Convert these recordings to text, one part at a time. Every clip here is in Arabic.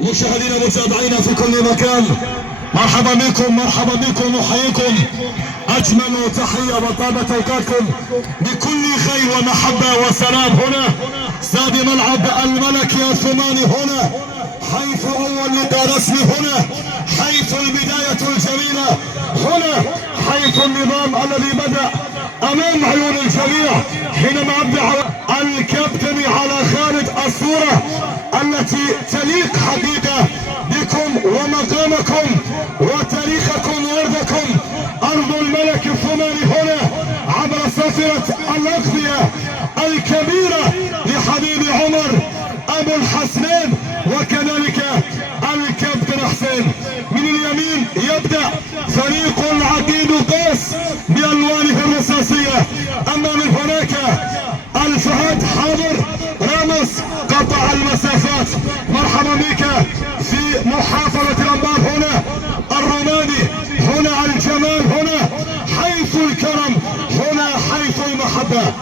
مشاهدينا متابعينا في كل مكان، مرحبا بكم مرحبا بكم، نحييكم اجمل تحيه وطابت اوقاتكم بكل خير ومحبه وسلام. هنا استاد ملعب الملكي الثماني، هنا حيث اول لقاء رسمي، هنا حيث البدايه الجميله، هنا حيث النظام الذي بدا امام عيون الجميع حينما ابدع الكابتن على خالد الصوره التي تليق حقيقه بكم ومقامكم وتاريخكم وارضكم، ارض الملك الثماني، هنا عبر صافره الاغذيه الكبيره لحبيب عمر ابو الحسنين وكذلك الكابتن حسين. من اليمين يبدا فريق العقيد قيس بالوانه الرصاصيه، اما من هناك الفهد حاضر راموس قطع المسافات. مرحبا بك في محافظه الانبار، هنا الروماني، هنا الجمال، هنا حيث الكرم، هنا حيث المحبه.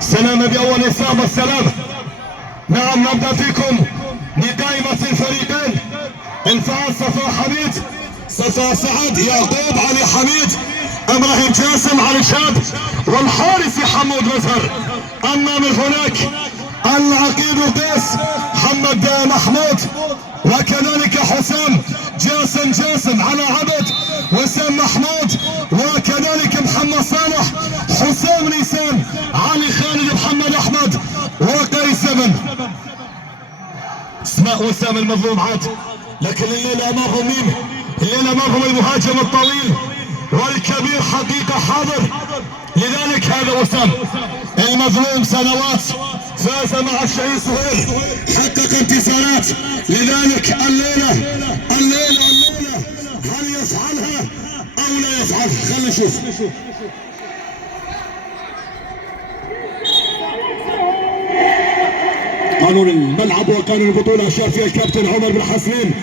سلام باول اصابه، السلام. نعم نبدا فيكم بقائمه الفريقين. الفهد صفاء حميد، صفاء سعد، يعقوب علي حميد، ابراهيم جاسم علي شاب، والحارس حمود مزهر. اما من هناك العقيد قيس محمد محمود، وكذلك حسام جاسم على عبد، وسام محمود، وكذلك محمد صالح، حسام نيسان، علي خالد، محمد احمد، وقيس بن. اسماء وسام المظلوم عاد، لكن الليله امامهم مين؟ الليله امامهم المهاجم الطويل والكبير حقيقه حاضر. لذلك هذا وسام المظلوم سنوات فاز مع الشهيد سهيل، حقق انتصارات. لذلك الليله هل يفعلها او لا يفعلها؟ خلينا نشوف. قانون الملعب وقانون البطوله اشار فيها الكابتن عمر بن حسنين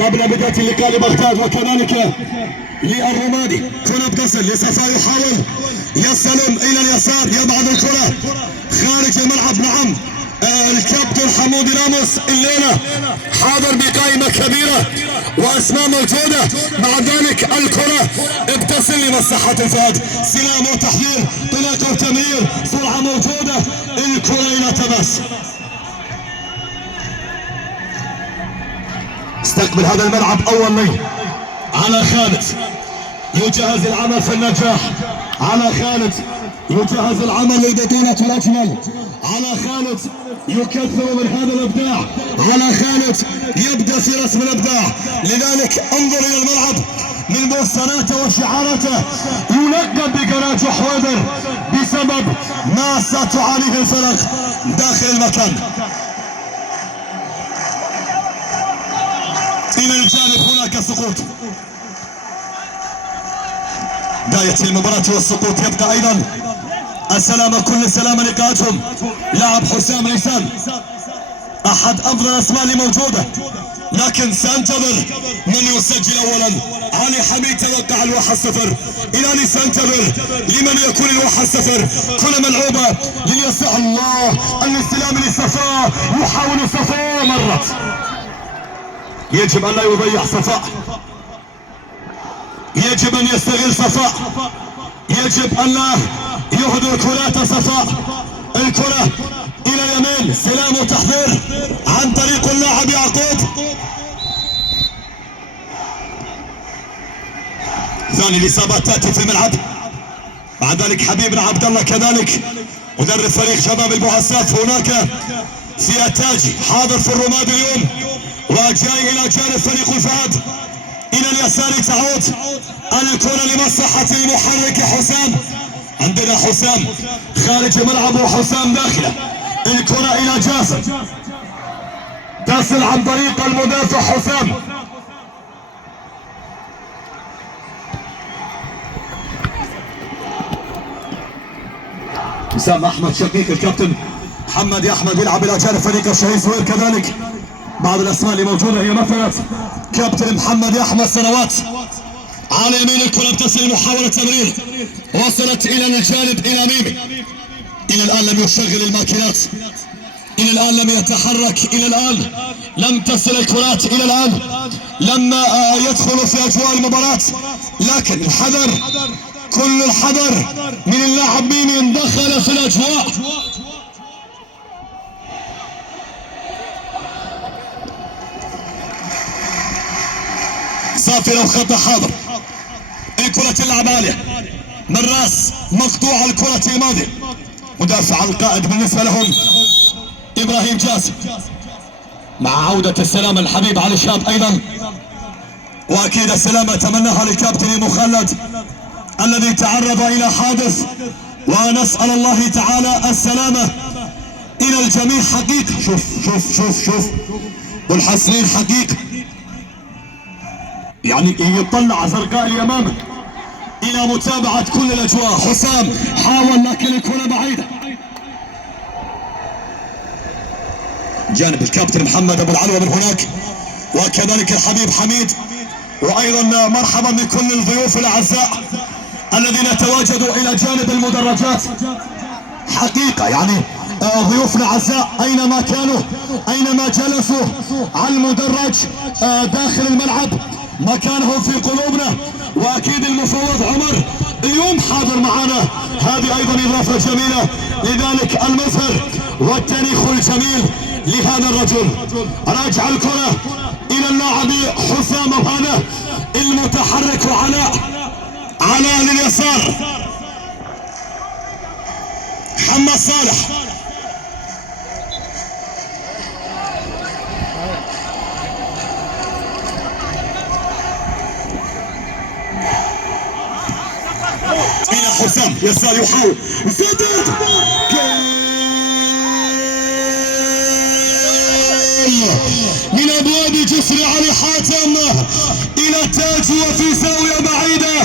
قبل بدايه اللقاء لبغداد، وكذلك للروماني. كرة بتصل لصفا، يحاول يستلم الى اليسار، يبعد الكرة خارج الملعب. نعم الكابتن حمود راموس الليله حاضر بقائمه كبيره واسماء موجوده. مع ذلك الكرة بتصل لمصلحه الفهد، استلام وتحضير، طلاق وتمرير، سرعه موجوده، الكرة الى تماس. استقبل هذا الملعب اول لي على خالد، يجهز العمل في النجاح. على خالد يجهز العمل للبطولة الأجمل. على خالد يكثر من هذا الإبداع. على خالد يبدأ في رسم الإبداع. لذلك انظر إلى الملعب من بوستراته وشعاراته، يلقب بقناة حويدر بسبب ما ستعانيه الفرق داخل المكان. إلى الجانب هناك سقوط. بداية المباراة والسقوط يبقى أيضا السلامة، كل السلامة لقاءاتهم. لاعب حسام نيسان أحد أفضل الأسماء اللي موجودة، لكن سأنتظر من يسجل أولا. علي حميد توقع الواحد صفر، إلى سأنتظر لمن يكون الواحد صفر. كرة ملعوبة لليسار، الله الاستلام لصفاء، يحاول صفاء مرت. يجب أن لا يضيع صفاء، يجب أن يستغل صفاء، يجب أن لا يهدر كرات صفاء. الكرة إلى اليمين، سلام وتحضير عن طريق اللاعب يعقوب. ثاني الإصابات تأتي في الملعب. مع ذلك حبيبنا عبد الله كذلك مدرب فريق شباب البعثات هناك في التاجي، حاضر في الرماد اليوم وجاي إلى جانب فريق الفهد. إلى اليسار تعود الكرة لمصلحة المحرك حسام. عندنا حسام خارج الملعب وحسام داخله. الكرة إلى جاسم، تصل عن طريق المدافع حسام. حسام أحمد شقيق الكابتن محمد أحمد يلعب إلى جانب فريق الشهيد سهيل. كذلك بعض الأسماء اللي موجودة هي مثلا كابتن محمد أحمد سنوات. على يمين الكرة بتصل محاولة تمرير، وصلت إلى الجانب إلى ميمي. إلى الآن لم يشغل الماكينات الى الان لم يتحرك، الى الان لم تصل الكرات، الى الان لما يدخل في اجواء المباراة، لكن الحذر، كل الحذر من اللاعب مين دخل في الاجواء. صافي لو خطأ حاضر، الكرة تلعب عالية، مراس مقطوع الكرة الماضية، مدافع القائد بالنسبة لهم ابراهيم جاسم، مع عودة السلامة الحبيب علي شاب ايضا، واكيد السلامة اتمناها للكابتن مخلد الذي تعرض الى حادث، ونسأل الله تعالى السلامة الى الجميع. حقيقة شوف شوف شوف شوف والحسنين حقيقة، يعني يطلع زرقاء اللي امامه الى متابعة كل الاجواء. حسام حاول لكن الكرة بعيدة، جانب الكابتن محمد ابو العلوة من هناك، وكذلك الحبيب حميد، وايضا مرحبا بكل الضيوف الاعزاء الذين تواجدوا الى جانب المدرجات. حقيقة يعني ضيوفنا اعزاء اينما كانوا، اينما جلسوا على المدرج داخل الملعب، مكانهم في قلوبنا. واكيد المفوض عمر اليوم حاضر معنا، هذه ايضا اضافة جميلة، لذلك المظهر والتاريخ الجميل لهذا الرجل. راجع الكرة الى اللاعب حسام، وهذا المتحرك علاء لليسار، محمد صالح، الى حسام يسار يحاول سدد من ابواب جسر علي حاتم الى التاج وفي زاويه بعيده.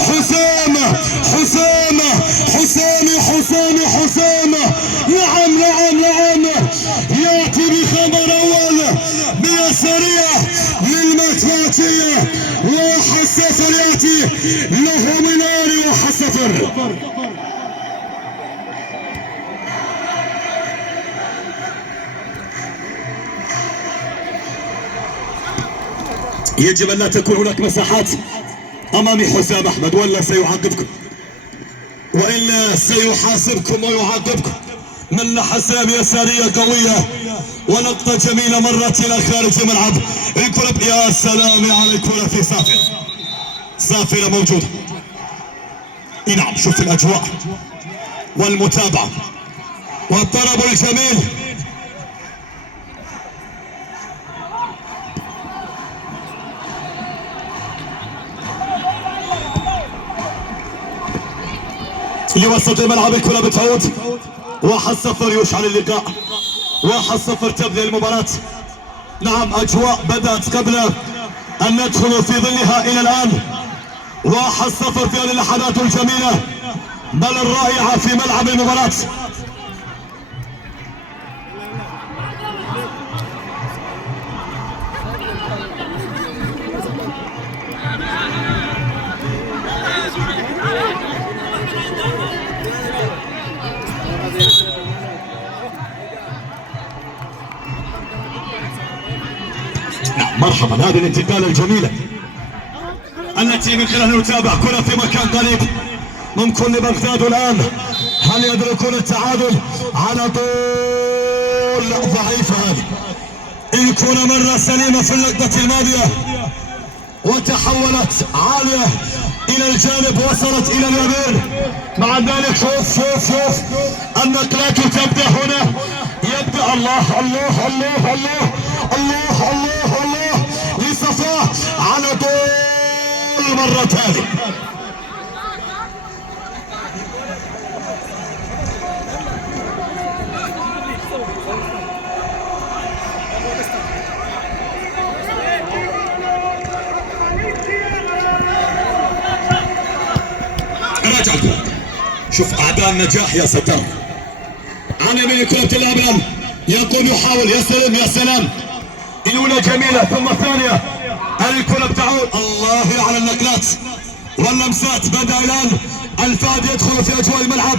حسام حسام حسام حسام حسام، نعم نعم نعم، ياتي بخبر اول بيساريه للمتواتيه، وحسفر ياتي له من آل وحسفر. يجب ان لا تكون هناك مساحات امام حسام احمد، ولا سيعاقبكم، والا سيحاسبكم ويعاقبكم. من حسام يساريه قويه، ولقطه جميله مرت الى خارج الملعب. الكره يا سلام على الكره في صافره موجوده. نعم شوف الاجواء والمتابعه والطرب الجميل. لوسط الملعب الكرة بتعود، 1-0 يشعل اللقاء، 1-0 تبدأ المباراة. نعم اجواء بدأت قبل ان ندخل في ظلها الى الان، 1-0 في هذه اللحظات الجميلة بل الرائعة في ملعب المباراة. مرحبا، هذه الانتقالة الجميلة التي من خلالها نتابع كرة في مكان قريب ممكن لبغداد الآن. هل يدركون التعادل على طول؟ لا ضعيفة هذه الكرة، مرة سليمة في اللقطة الماضية وتحولت عالية إلى الجانب، وصلت إلى اليمين. مع ذلك شوف النقلات تبدأ هنا، يبدأ الله الله الله الله الله الله الله لصفاء على طول مرة ثانية. راجع الكرة، شوف أعداء النجاح يا ستار، عن يمين الكرة الأمام يقوم يحاول، يا سلام يا سلام، الأولى جميلة ثم الثانية، الكرة بتعود. الله على النقلات واللمسات، بدأ الآن الفهد يدخل في أجواء الملعب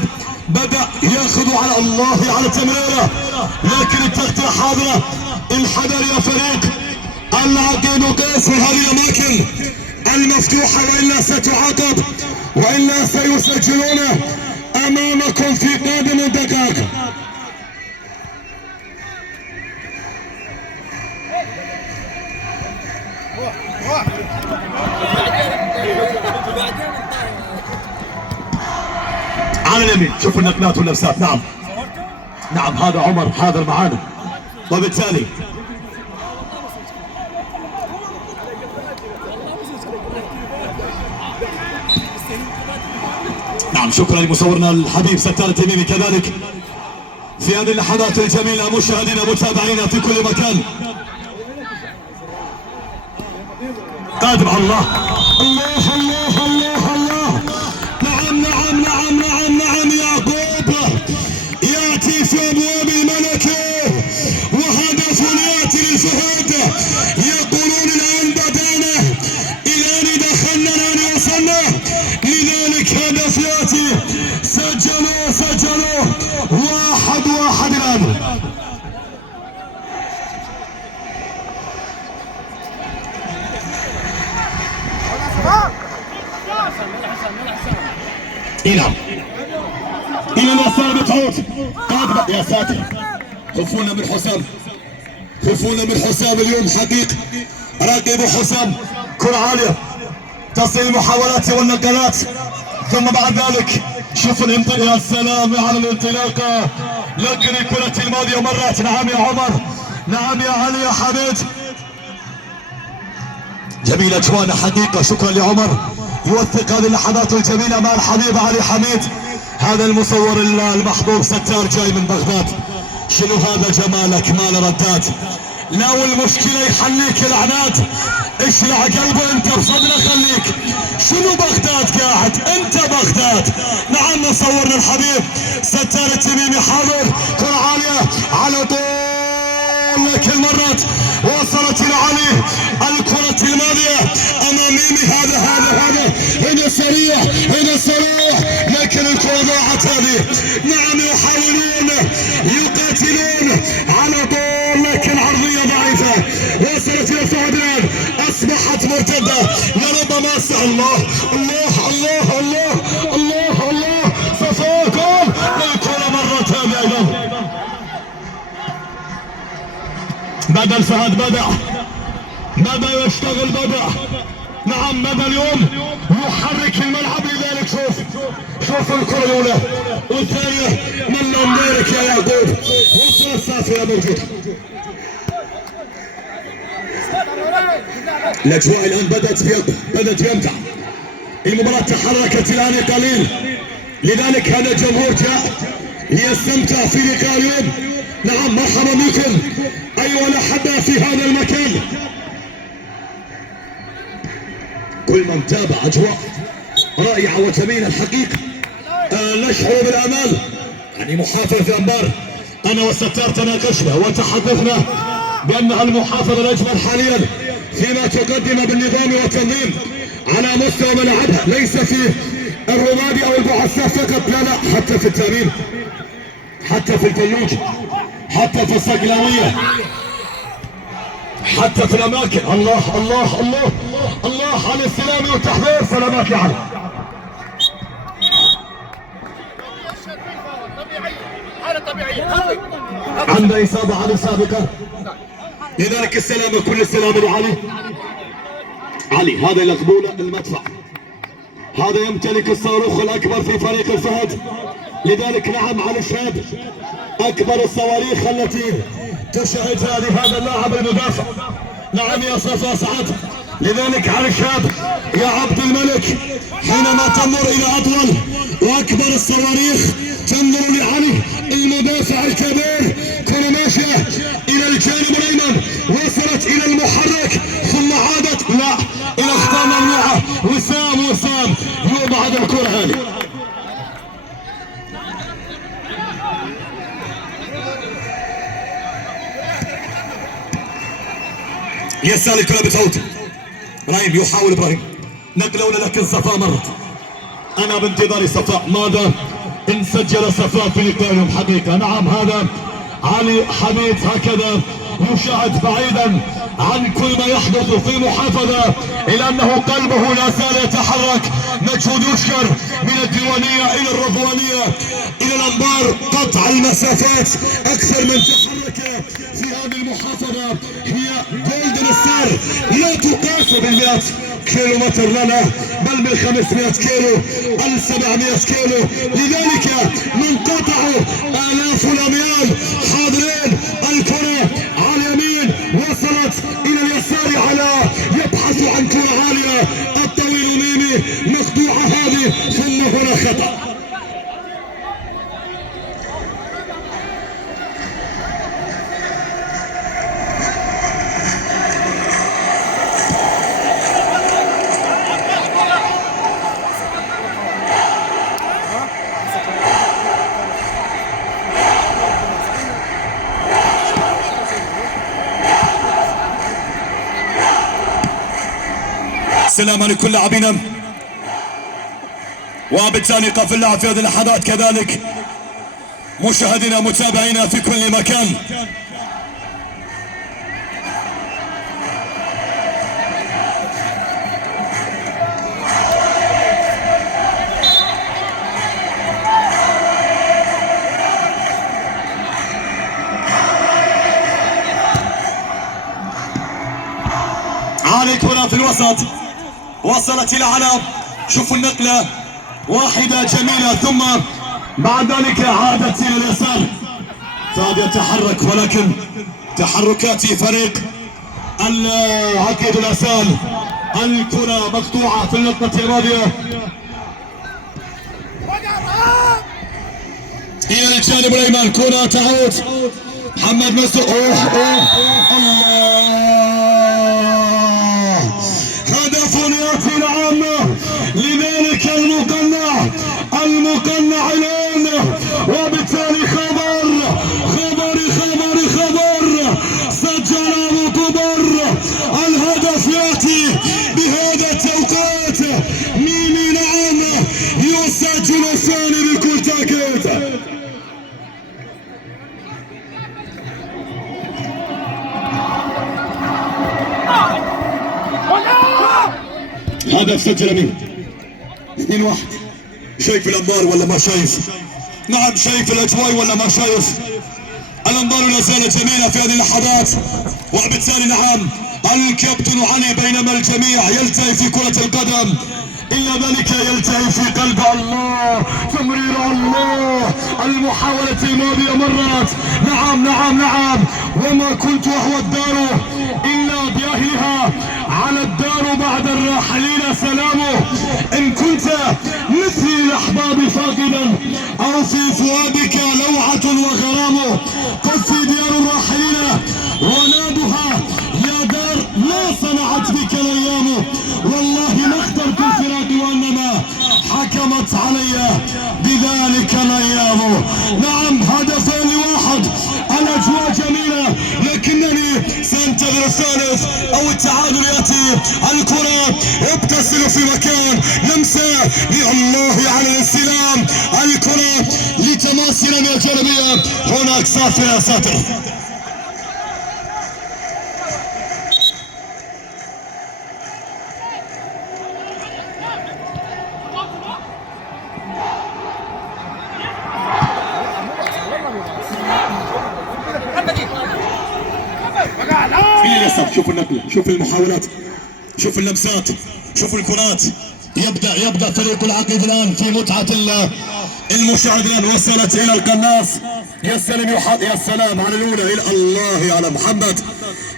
بدأ ياخذ على الله على التمريرة، لكن التغطية حاضرة. الحذر يا فريق العقيم وقيس في هذه الأماكن المفتوحة، وإلا ستعاقب وإلا سيسجلون أمامكم في قادم الدقائق. على اليمين شوفوا النقلات واللمسات. نعم نعم، هذا عمر حاضر معانا، وبالتالي نعم شكرا لمصورنا الحبيب ستار التميمي كذلك في هذه اللحظات الجميلة. مشاهدينا متابعينا في كل مكان، قادم على الله. الله الله الله الله. نعم نعم نعم نعم نعم، يعقوب ياتي في ابواب الملكه وهدف ياتي للفهد. يقولون الان بدانا، الان دخلنا، الان وصلنا، لذلك هدف ياتي. سجلوا سجلوا، 1-1 الان. نعم الى اليسار بتعود قادمة. يا ساتر، خفونا من حسام، خفونا من حسام اليوم حقيقي. راقبوا حسام، كرة عالية تصل المحاولات والنقلات، ثم بعد ذلك شوفوا الانطلاق. يا سلام على الانطلاقة، لكن الكرة الماضية مرت. نعم يا عمر، نعم يا علي يا حميد. جميلة اجوانا حقيقة، شكرا لعمر يوثق هذه اللحظات الجميلة مع الحبيب علي حميد. هذا المصور المحبوب ستار جاي من بغداد. شنو هذا جمالك مال ردات، لو المشكلة يحليك العناد، اشلع قلبه انت بصدره خليك. شنو بغداد قاعد، انت بغداد. نعم مصورنا الحبيب ستار التميمي حاضر. كرة عالية على طول، لكن مرت وصلت الى علي. الكرة الماضية امام ميمي، هذا هنا سريع، هنا سريع، لكن الكرة ضاعت هذه. نعم يحاولون يقاتلون على طول، لكن عرضية ضعيفة. وصلت الى فهد الان، اصبحت مرتدة لربما. الله الله الله الله الله الله، صفاكم. الكرة مرت هذه ايضا. بدأ الفهد، بدأ يشتغل، نعم بدأ اليوم يحرك الملعب. لذلك شوف الكرة الأولى والثانية من مبارك يا يعقوب. وصلة صافية موجودة. الأجواء الآن بدأت بيمتع. المباراة تحركت الآن قليل، لذلك هذا الجمهور جاء ليستمتع في لقاء اليوم. نعم مرحبا بكم أيها الأحبة في هذا المكان. كل من تابع أجواء رائعة وجميلة الحقيقة. نشعر بالأمال. يعني محافظة الأنبار أنا وستار تناقشنا وتحدثنا بأنها المحافظة الأجمل حاليا فيما تقدم بالنظام والتنظيم على مستوى ملاعبها، ليس في الرمادي أو البعثاء فقط، لا حتى في التأمين، حتى في الفلوج، حتى في الصقلاوية، حتى في الأماكن. الله الله الله الله على السلام والتحضير. سلامات يا علي. عنده إصابة علي سابقا، لذلك السلامة كل السلامة لعلي. علي هذا يلقبونه المدفع، هذا يمتلك الصاروخ الأكبر في فريق الفهد. لذلك نعم علي الشاب أكبر الصواريخ التي تشهد هذا اللاعب المدافع. نعم يا صفا سعد. لذلك علي الشاب يا عبد الملك حينما تنظر إلى أطول وأكبر الصواريخ تنظر لعلي المدافع الكبير. كرة ماشية إلى الجانب الأيمن، وصلت إلى المحرك ثم عادت لا إلى ختام الملعب. وسام يبعد الكرة هذه. يسال الكرة بتعود. ابراهيم يحاول، ابراهيم نقلوا لكن صفاء مرت. انا بانتظار صفاء ماذا ان سجل صفاء في لقائهم حقيقة. نعم هذا علي حميد هكذا يشاهد بعيدا عن كل ما يحدث في محافظة، إلا أنه قلبه لا زال يتحرك. مجهود يشكر من الديوانية إلى الرضوانية إلى الأنبار، قطع المسافات. أكثر من تحرك في هذه المحافظة هي جولدن ستار، لا تقاس بال100 كيلومتر لنا، بل بال500 كيلو، 1700 كيلو. لذلك من قطعوا آلاف الأميال حاضرين. الكرة على اليمين وصلت إلى اليسار، على يبحث عن كرة عالية. الطويل ميمي مقطوعة هذه، ثم هنا خطأ. سلاما لكل لاعبينا، وبالتالي قف اللعب في هذه اللحظات كذلك مشاهدينا متابعينا في كل مكان. علي كرة في الوسط وصلت الى على، شوفوا النقلة واحدة جميلة، ثم بعد ذلك عادت الى اليسار. فهد يتحرك، ولكن تحركات فريق العقيد الاسال. الكرة مقطوعة في اللقطة الماضية الى الجانب الايمن. كرة تعود محمد مسعود. الله، هدف ياتي العامة. لذلك المقنع الان، وبالتالي خبر سجل ابو طبر. الهدف ياتي بهذا التوقيت. ميمي نعم يسجل الثاني بكل تاكيد. هدف سجل مين؟ 2-1. شايف الانبار ولا ما شايف؟ نعم شايف الاجواء ولا ما شايف؟ الانبار لا زالت جميله في هذه اللحظات، وبالتالي نعم الكابتن علي، بينما الجميع يلتهي في كرة القدم، إلا ذلك يلتهي في قلب. الله، تمرير الله، المحاولة الماضية مرت. نعم وما كنت وهو الدار إلا بأهلها، على الدار بعد الراحلين سلامه. إن كنت مثلي الأحباب فاقدا، أو في فؤادك لوعة وغرام، قفي ديار الراحلين ونادها يا دار ما صنعت بك الأيام. والله ما اخترت الفراق، وإنما حكمت علي بذلك الأيام. نعم 2-1. الأجواء جميلة، لكنني سأنتظر الثالث أو التعادل يأتي. الكرة ابتسل في مكان، لمسة لله على الاستلام. الكرة لتماسنا من الجانبية، هناك ساتر يا ساتر. شوف النقلة، شوف المحاولات، شوف اللمسات، شوف الكرات. يبدأ فريق العقيد الآن في متعة المشاهد. الآن وصلت إلى القناص، يستلم يا سلام على الأولى، إلى الله على محمد.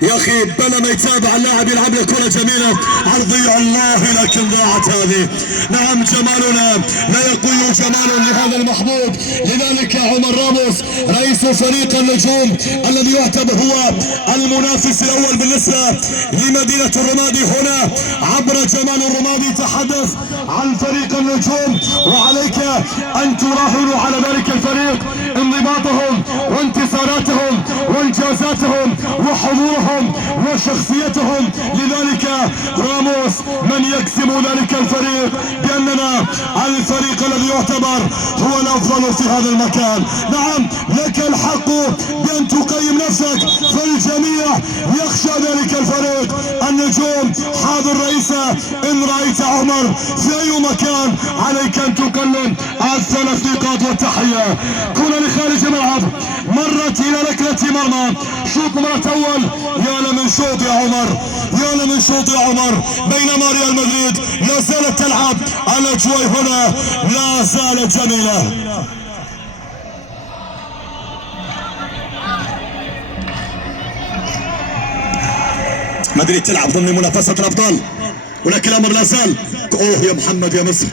يا أخي بلا ما يتابع اللاعب يلعب له كرة جميلة عرضية، الله لكن ضاعت هذه. نعم جمالنا لا يقول جمال لهذا المحبوب. لذلك عمر راموس رئيس فريق النجوم الذي يعتبر هو المنافس الأول بالنسبة لمدينة الرمادي هنا عبر جمال الرمادي تحدث عن فريق النجوم، وعليك أن تراهنوا على ذلك الفريق انضباطهم وانتصاراتهم وانجازاتهم حضورهم وشخصيتهم. لذلك راموس من يقسم ذلك الفريق بأننا الفريق الذي يعتبر هو الأفضل في هذا المكان. نعم لك الحق بأن تقيم نفسك، فالجميع يخشى ذلك الفريق. النجوم حاضر رئيسة، إن رأيت عمر في أي مكان عليك أن تقلل الثلاث نقاط. والتحية كرة لخارج الملعب، مرت إلى ركلة مرمى، شوط مرة أول. يا لمن شوط يا عمر، يا لمن شوط يا عمر. بينما ريال مدريد لا زالت تلعب، الأجواء هنا لا زالت جميلة. مدريد تلعب ضمن منافسة الأبطال، ولكن الأمر لا زال. أوه يا محمد يا مصر،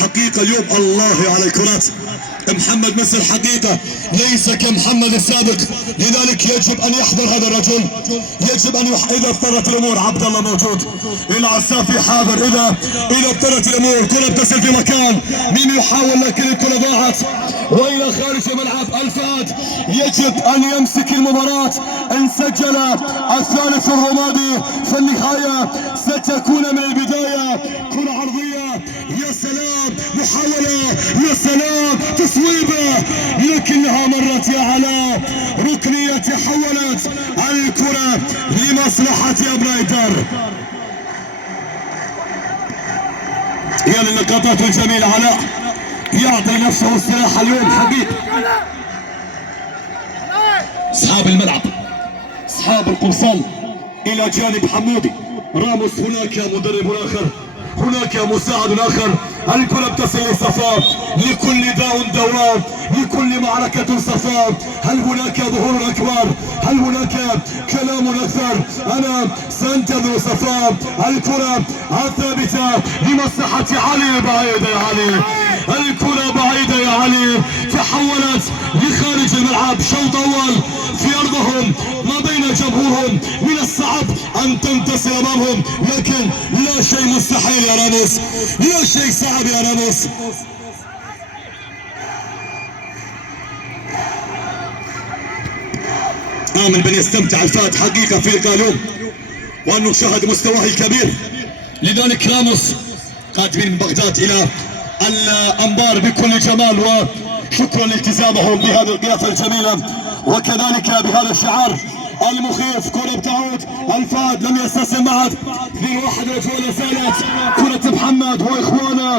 حقيقة اليوم الله على الكرات. محمد مصر حقيقة ليس كمحمد السابق، لذلك يجب أن يحضر هذا الرجل، يجب أن إذا اضطرت الأمور. عبد الله موجود، العسافي حاضر. إذا اضطرت الأمور، كرة بتصل في مكان، مين يحاول لكن الكرة ضاعت وإلى خارج الملعب. الفهد يجب أن يمسك المباراة. إن سجل الثالث الرمادي في النهاية ستكون من البداية كرة عرضية. يا سلام، محاولة، يا سلام، تصويبة، لكنها مرت يا علاء. ركنية تحولت الكرة لمصلحة أبرايدر. يا للقطات الجميلة. علاء يعطي نفسه السلاح اليوم حقيقي. اصحاب الملعب، اصحاب القمصان الى جانب حمودي. راموس هناك مدرب اخر، هناك مساعد اخر. الكرة بتصل لصفاء، لكل داء دواء، لكل معركة صفاء. هل هناك ظهور اكبر؟ هل هناك كلام اكثر؟ انا سانتظر صفاء. الكرة الثابتة لمصلحة علي، بعيدة يا علي، الكرة بعيدة يا علي. تحولت لخارج الملعب. شوط اول في ارضهم ما بين جمهورهم، من الصعب ان تنتصر امامهم، لكن لا شيء مستحيل يا راموس، لا شيء صعب يا راموس. آمن بن يستمتع الفات حقيقة في لقاء اليوم، وأنه شاهد مستواه الكبير. لذلك راموس قادمين من بغداد إلى الأنبار بكل جمال، وشكرا لالتزامهم بهذه القيافة الجميلة وكذلك بهذا الشعار المخيف. كرة بتعود، الفهد لم يستسلم بعد. 2-1 الأجواء زالت. كرة محمد وإخوانه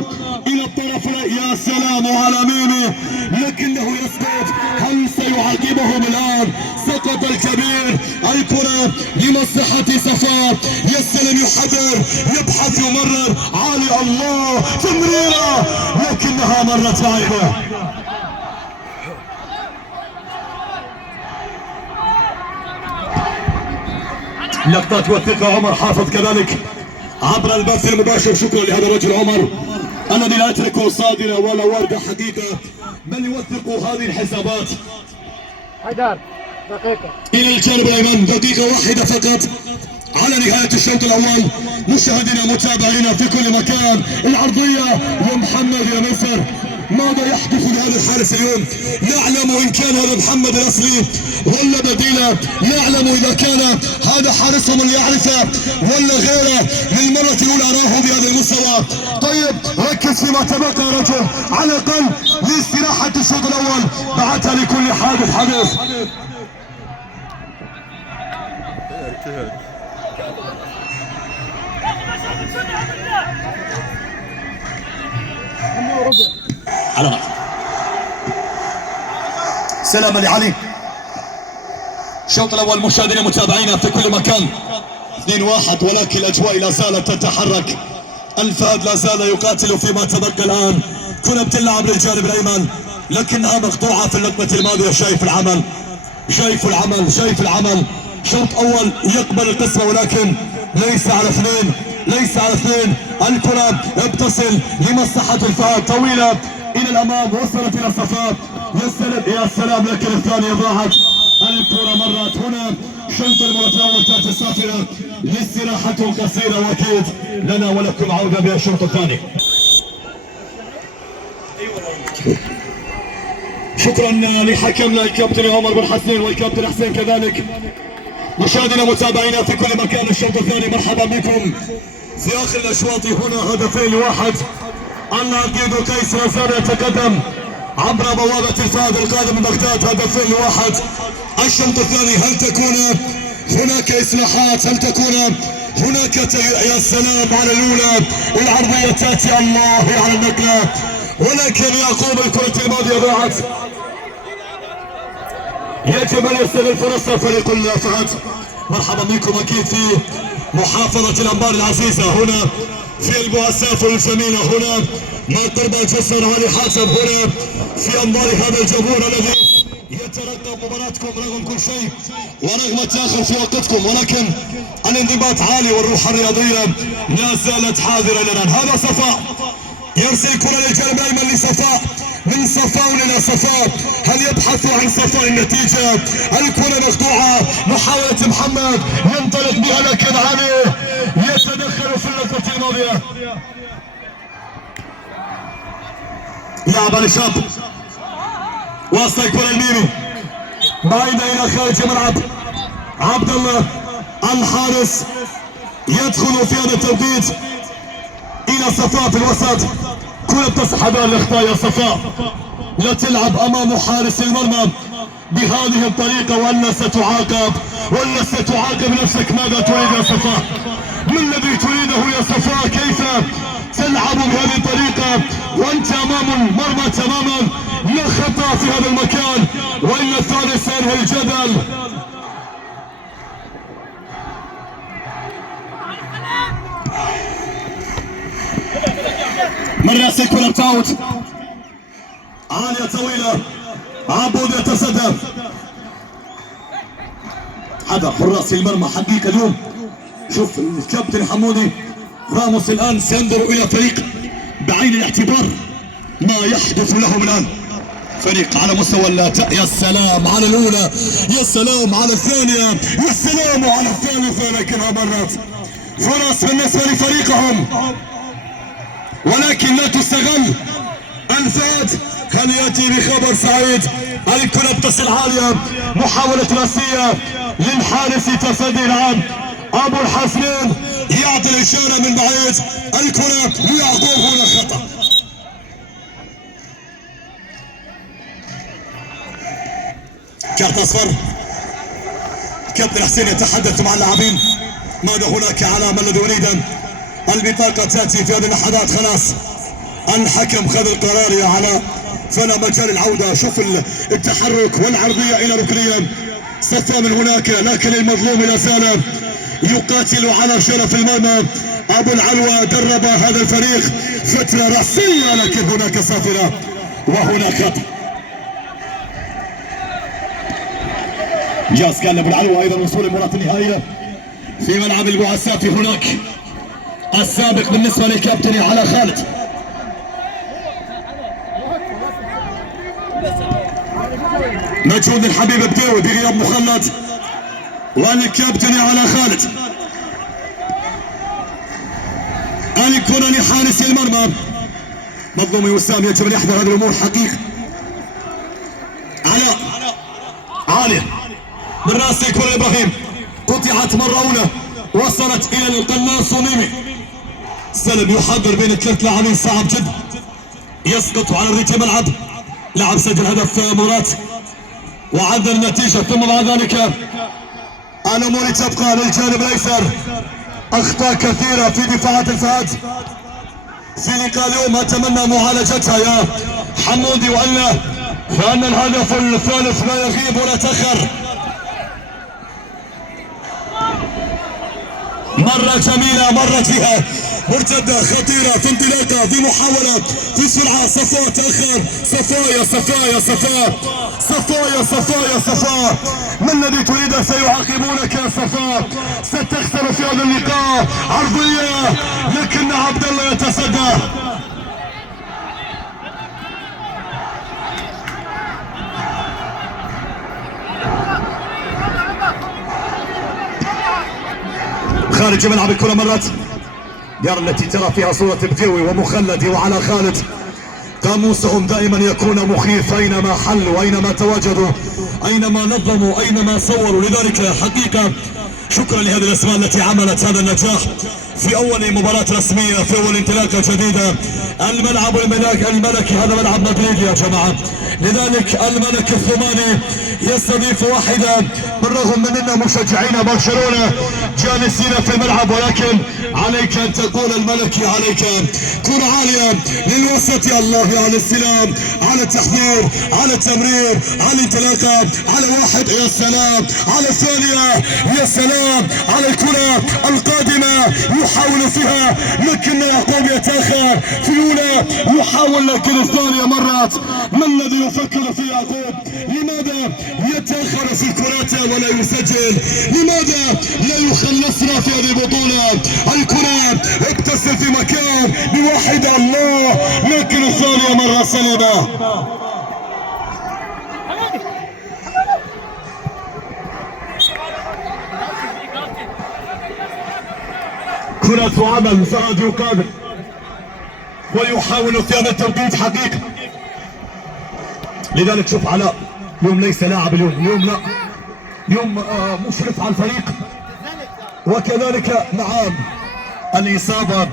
إلى الطرف. يا سلام على ميمي، لكنه يسقط. هل سيعاقبهم الآن؟ سقط الكبير. الكرة لمصلحة صفاء. يستلم، يحضر، يبحث، يمرر. علي الله، تمريرة، لكنها مرت بعيدة. لقطات يوثقها عمر حافظ كذلك عبر البث المباشر. شكرا لهذا الرجل عمر الذي لا يترك صادرة ولا وردة حقيقة، بل يوثق هذه الحسابات. حيدر دقيقة إلى الجانب الأيمن، دقيقة واحدة فقط على نهاية الشوط الأول. مشاهدينا متابعينا في كل مكان، العرضية ومحمد يا مصر. ماذا يحدث لهذا الحارس اليوم؟ لا أعلم إن كان هذا محمد الأصلي ولا بديله، لا أعلم إذا كان هذا حارسهم اللي يعرفه ولا غيره. للمرة الأولى أراه بهذا المستوى. طيب ركز فيما تبقى يا رجل، على الأقل لاستراحة الشوط الأول، بعدها لكل حادث حدث. على سلام لعلي. الشوط الاول مشاهدينا متابعينا في كل مكان 2-1، ولكن الاجواء لا زالت تتحرك. الفهد لا زال يقاتل فيما تبقى الان. كرة بتلعب للجانب الايمن لكنها مقطوعه في اللقطه الماضيه. شايف العمل، شايف العمل، شايف العمل. شوط اول يقبل القسمه، ولكن ليس على اثنين، ليس على اثنين. الكرة بتصل لمصلحة الفهد، طويلة إلى الأمام، وصلت إلى صفاء. يا سلام، لكن الثانية ضاعت. الكرة مرت هنا. شوط المباراة الأول كانت الصافرة لاستراحة قصيرة، وأكيد لنا ولكم عودة بالشوط الثاني. شكرا لحكمنا الكابتن عمر بن حسين والكابتن حسين كذلك. مشاهدينا متابعينا في كل مكان، الشوط الثاني مرحبا بكم في اخر الاشواط. هنا هدفين لواحد. العقيد قيس لا زال يتقدم عبر بوابة الفهد القادم من بغداد، هدفين لواحد. الشوط الثاني هل تكون هناك اصلاحات؟ هل تكون هناك يا سلام على الاولى، العرضية تاتي، الله على النقلة، ولكن يعقوب الكرة الماضية ضاعت. يجب ان يستغل فرصة فريق الفهد. مرحبا بكم اكيد في محافظة الانبار العزيزة، هنا في البؤساف الجميلة، هنا من قرب جسر علي حاتم، هنا في انبار هذا الجمهور الذي يترقب مباراتكم رغم كل شيء ورغم التاخر في وقتكم، ولكن الانضباط عالي والروح الرياضية لا زالت حاضرة لنا. هذا صفاء يرسل كرة للجانب الايمن لصفاء، من صفاء الى صفاء، هل يبحث عن صفاء النتيجة؟ الكرة مقطوعة، محاولة محمد ينطلق بها لكن علي يتدخل في اللقطة الماضية. لعب على شاب وسط الكرة الميمي بعيدة الى خارج الملعب. عبد الله الحارس يدخل في هذا التوقيت الى صفاء في الوسط. كرة تسحب الاخطاء يا صفاء، لا تلعب امام حارس المرمى بهذه الطريقة ولا ستعاقب، ولا ستعاقب نفسك. ماذا تريد يا صفاء؟ ما الذي تريده يا صفاء؟ كيف تلعب بهذه الطريقة وانت امام المرمى تماما؟ لا خطأ في هذا المكان، وان الثالث سينهي الجدل. من راس الكرة بتاوت عالية طويلة، عبود يتصدى. هذا حراس المرمى حقيقة اليوم. شوف الكابتن حمودي راموس الآن سينظر إلى فريق بعين الاعتبار ما يحدث لهم الآن. فريق على مستوى يا سلام على الأولى، يا سلام على الثانية، يا سلام على الثالثة، لكنها مرت فرص بالنسبة لفريقهم ولكن لا تستغل. الفهد هل يأتي بخبر سعيد؟ الكرة تصل عالية، محاولة راسية للحارس تصدي العام. أبو الحسنين يعطي الإشارة من بعيد، الكرة ليعقوب، هنا خطأ. كارت أصفر. كابتن حسين يتحدث مع اللاعبين، ماذا هناك علامة الذي أريد؟ البطاقة تأتي في هذه اللحظات، خلاص الحكم خذ القرار يا علاء، فلا مجال العودة. شوف التحرك والعرضية إلى ركنية صفى من هناك، لكن المظلوم لا زال يقاتل على شرف المرمى. أبو العلوى درب هذا الفريق فترة رأسية، لكن هناك صافرة وهنا خطأ. جاز كان أبو العلوى أيضا وصول المباراة النهائية في ملعب البؤساف. هناك السابق بالنسبة للكابتن على خالد، مجهود الحبيب بديوي بغياب مخلد، والكابتن على خالد. الكرة لحارس المرمى مظلومي وسام، يجب ان يحضر هذه الامور حقيقة. علاء عالية من راس الكرة لابراهيم، قطعت مرة اولى وصلت الى القناص وميمي. سلم يحضر بين ثلاث لاعبين صعب جدا، يسقط على رجل الملعب. لاعب سجل هدف مرات وعدل النتيجة، ثم بعد ذلك الامور تبقى للجانب الايسر. اخطاء كثيرة في دفاعات الفهد في لقاء اليوم، اتمنى معالجتها يا حمودي، والا فان الهدف الثالث لا يغيب ولا تاخر. مرة جميلة مرت فيها، مرتدة خطيرة في انطلاقة، في محاولة، في سرعة. صفاء تأخر، صفاء يا صفاء يا صفاء، صفاء يا صفاء يا صفاء، ما الذي تريد؟ سيعاقبونك يا صفاء، ستخسر في هذا اللقاء. عرضية لكن عبد الله يتصدى. خارج ملعب الكرة مرت، يرى التي ترى فيها صورة بديوي ومخلدي وعلى خالد. قاموسهم دائما يكون مخيف اينما حل واينما تواجدوا، اينما نظموا، اينما صوروا. لذلك حقيقة شكرا لهذه الاسماء التي عملت هذا النجاح في اول مباراة رسمية، في اول انطلاقة جديدة. الملعب الملكي هذا ملعب مدريد يا جماعة، لذلك الملك الثماني يستضيف واحدا. بالرغم من ان مشجعين برشلونة جالسين في الملعب، ولكن عليك ان تقول الملكي، عليك كرة عالية للوسط. يا الله على الاستلام، على التحضير، على التمرير، على الانطلاقة، على واحد يا سلام، على الثانية يا سلام، على الكرة القادمة يحاول فيها لكن يعقوب يتأخر. في الأولى يحاول لكن الثانية مرات. ما الذي يفكر في يعقوب؟ لماذا يتأخر في الكرات ولا يسجل؟ لماذا لا يخلصنا في هذه البطولة؟ الكرة اتصل في مكان بواحد الله، لكن الثانية مرة سليمة. كرة عمل ساديو كامل، ويحاول في هذا التوقيت حقيقة. لذلك شوف علاء اليوم ليس لاعب، اليوم لا، يوم مشرف على الفريق. وكذلك معاه الإصابة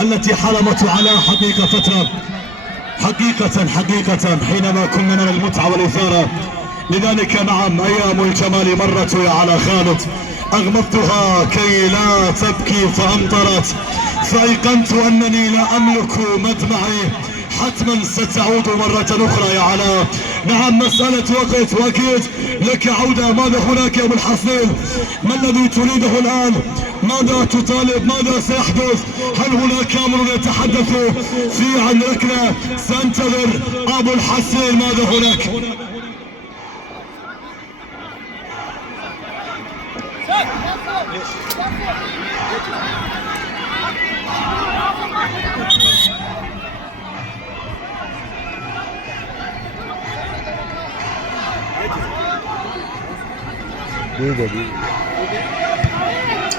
التي حرمت على حقيقة فترة، حقيقة حينما كنا نرى المتعة والإثارة. لذلك نعم، أيام الجمال مرت يا على خالد، أغمضتها كي لا تبكي فأمطرت، فأيقنت أنني لا أملك مدمعي، حتما ستعود مرة أخرى يا علاء. نعم مسألة وقت، وأكيد لك عودة. ماذا هناك يا أبو الحصين؟ ما الذي تريده الآن؟ ماذا تطالب؟ ماذا سيحدث؟ هل هناك أمر يتحدث فيه عن ركلة؟ سأنتظر أبو الحصين، ماذا هناك؟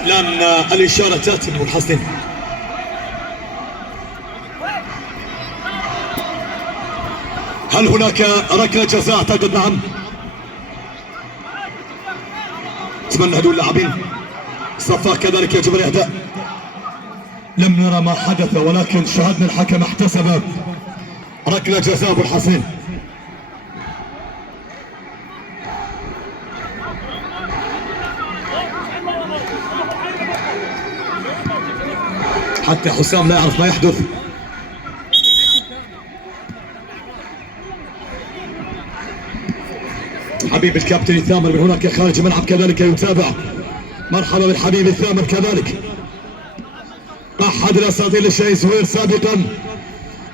الآن الإشارة تأتي من الحسن. هل هناك ركلة جزاء؟ أعتقد نعم. أتمنى هدول اللاعبين صفاق كذلك يجب الإهداء. لم نرى ما حدث، ولكن شاهدنا الحكم احتسب ركلة جزاء أبو الحسين. حتى حسام لا يعرف ما يحدث. حبيب الكابتن الثامر من هناك خارج الملعب كذلك يتابع. مرحبا بالحبيب الثامر كذلك. احد الاساطير الشيء زهير سابقا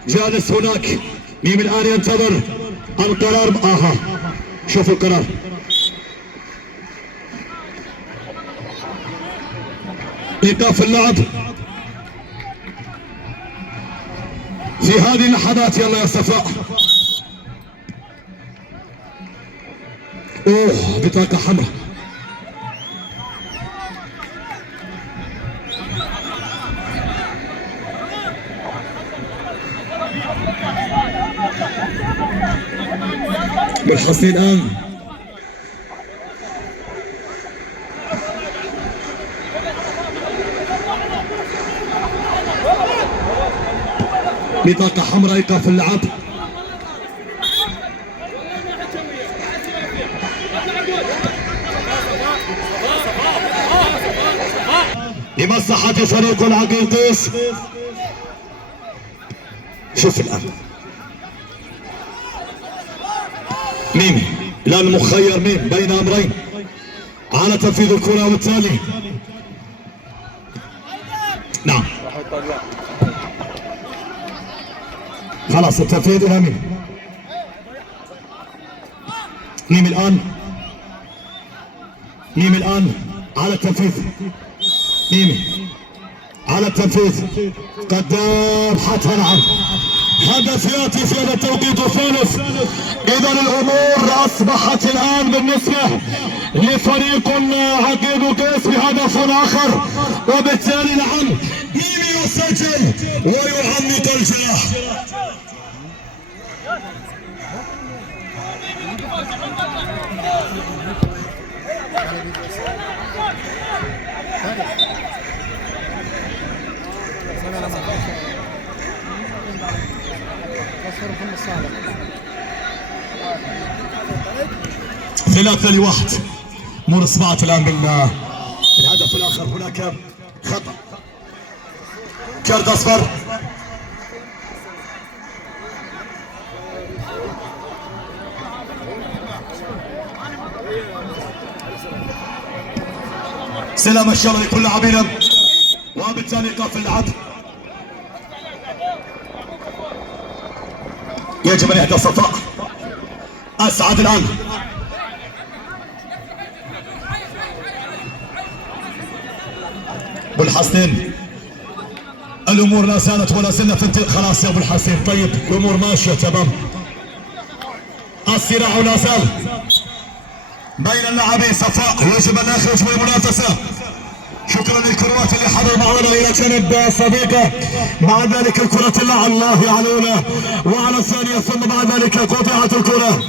جالس هناك. ميم الان ينتظر القرار. شوف القرار. ايقاف اللعب في هذه اللحظات. يلا يا صفاء. بطاقة حمراء. بالحصي الآن بطاقة حمراء، ايقاف اللعب. لمصلحة فريق العقيقيس. شوف الآن ميم الآن مخير ميم بين أمرين على تنفيذ الكرة، وبالتالي نعم خلاص التنفيذ إلى ميم. ميم الآن على التنفيذ. ميمي على التنفيذ. قدام حتى نعم. هدف ياتي في هذا التوقيت الثالث. اذا الامور اصبحت الان بالنسبه لفريق عقيق قيس بهدف اخر، وبالتالي نعم مين يسجل ويعمق الجراح؟ ثلاثة لواحد. مر سمعت الآن من الهدف الآخر. هناك خطأ، كارت أصفر. سلام الشر لكل لاعبينا، وبالتالي ايقاف اللعب. يجب ان يهدى صفاء. اسعد الان. ابو الحسنين، الامور لا زالت ولا زلنا في خلاص يا ابو الحسين. طيب الامور ماشيه تمام. الصراع لا زال بين اللاعبين. صفاء يجب ان يخرج من المنافسه. شكرا للكروات اللي حضر معنا الى جانب صديقه. مع ذلك الكرة الله الله على الاولى وعلى الثانيه، ثم بعد ذلك قطعت الكرة.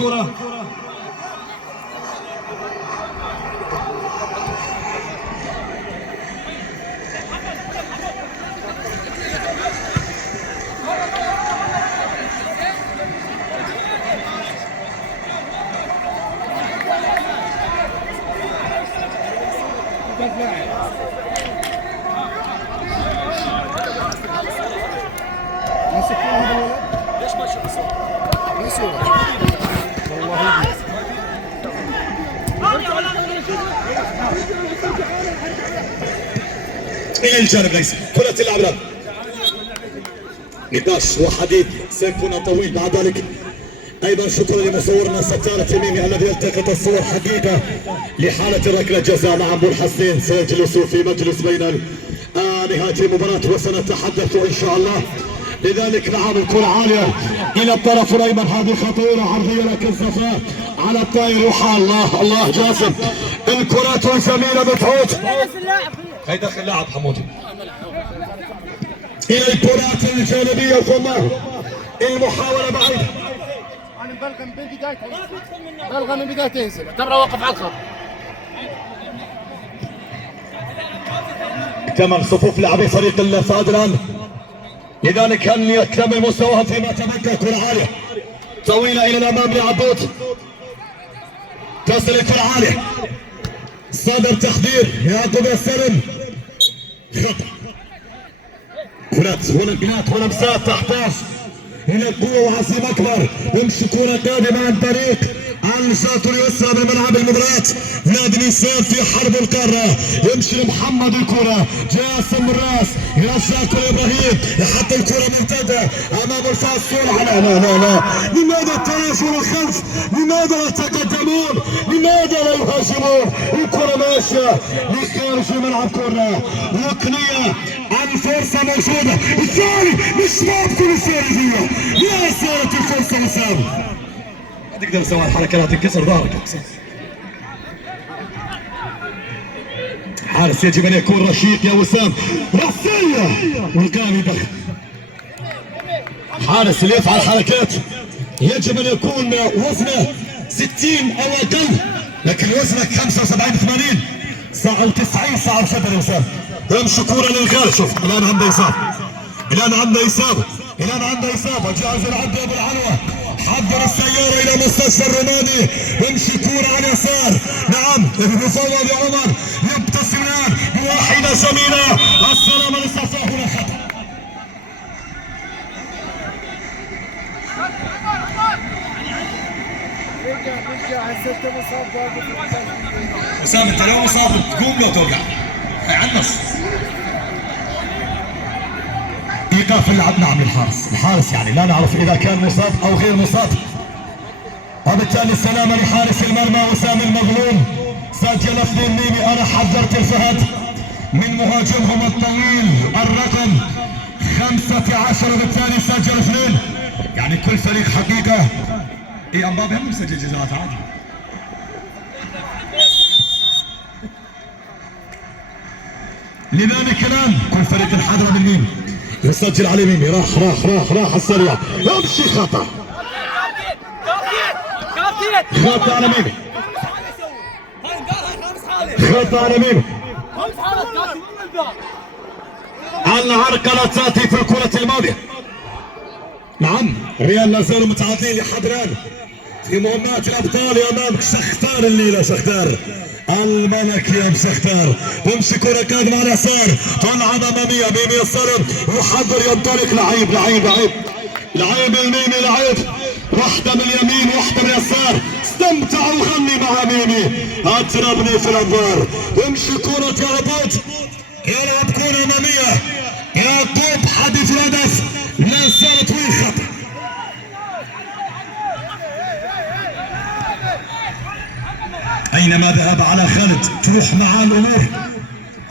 ليش ما شفت صوت؟ ما صورة والله. الى الجانب ليس كرة تلعب الان. نقاش وحديث سيكون طويل. بعد ذلك ايضا شكرا لمصورنا ستار التميمي الذي يلتقط الصور حقيقه لحاله ركله جزاء مع ابو الحسين. سيجلس في مجلس بين نهايه المباراه وسنتحدث ان شاء الله. لذلك نعم الكرة عالية إلى الطرف الأيمن. هذه خطيرة عرضية لكن صفاء على الطاير وحال. الله الله جاسم. الكرة جميلة بتعود. هي داخل اللاعب حمودي إلى الكرات الجانبية. والله المحاولة بعيدة. أنا بلغم من بدايته، بلغم من بدايته ينزل. ترى واقف على الخط. اكتمل صفوف لاعبي فريق الفهد الآن. لذلك أن يكتمل مستواهم فيما تبقى. كرة عالية طويلة إلى الأمام لعبود. تصل الكرة عالية. صدر تحضير يعقوب السلم. خطأ. كرات هنا بنات هنا مسات تحتاج إلى قوة وعزيم أكبر. يمشي كرة قادمة عن طريق الشاطر اليسرى بملعب المباريات. نادي نيسان في حرب القارة. يمشي لمحمد الكرة. جاسم الراس إلى شاكر إبراهيم. يحط الكرة مرتدة أمام الفاس. لا لا لا لا. لماذا التراجع الخلف؟ لماذا يتقدمون؟ لماذا لا يهاجمون؟ الكرة ماشية لخارج الملعب. كرة ركنية. الفرصة موجودة. الثاني مش ممكن الثانية. لا صارت الفرصة وسام. ما تقدر تسوي الحركة لا تنكسر ظهرك. حارس يجب ان يكون رشيق يا وسام. راسية والقائم يدخل. حارس اللي يفعل حركات يجب ان يكون وزنه 60 او اقل، لكن وزنك 75 80 صعب 90 صعب جدا يا وسام. يمشي كورة للخارج. شوف الان عنده اصابة. الان عنده اصابة. الان عنده اصابة. جاهز العد ابو العنوة. حضر السيارة إلى مستشفى الرمادي. يمشي كورة على اليسار. نعم المفوض يا عمر يبتسم الآن بواحدة جميلة. السلامة لصفاء. هنا خطأ. رجع حسيت مصاب. وسام أنت لو مصاب تقوم لو توقع. عنص. ايقاف اللعب. نعم الحارس يعني لا نعرف اذا كان مصاب او غير مصاب. وبالتالي السلامه لحارس المرمى وسام المظلوم. سجل 2 ميمي. انا حذرت الفهد من مهاجمهم الطويل الرقم 15، وبالتالي سجل 2. يعني كل فريق حقيقه. امبابي هم مسجل جزاءات عادي. لذلك الان كل فريق الحضرة بالميم يسجل على ميمي. راح السريع يمشي خطأ على ميمي. خطأ على ميمي. العرقلة تأتي في الكرة الماضية. نعم ريال لا زالوا متعادلين لحضران في مهمات الابطال امام شختار الليله. شختار الملك يا شختار تمشي كره قادمه على اليسار تلعب اماميه ميمي الصرم يحضر ينطلق لعيب الميمي لعيب واحده من اليمين واحده من اليسار استمتع وغني مع ميمي اطربني في الانظار. تمشي كره يعقوب يلعب كره اماميه يعقوب حدث الهدف لا صارت وين خطأ. اينما ذهب على خالد تروح معاه الامور.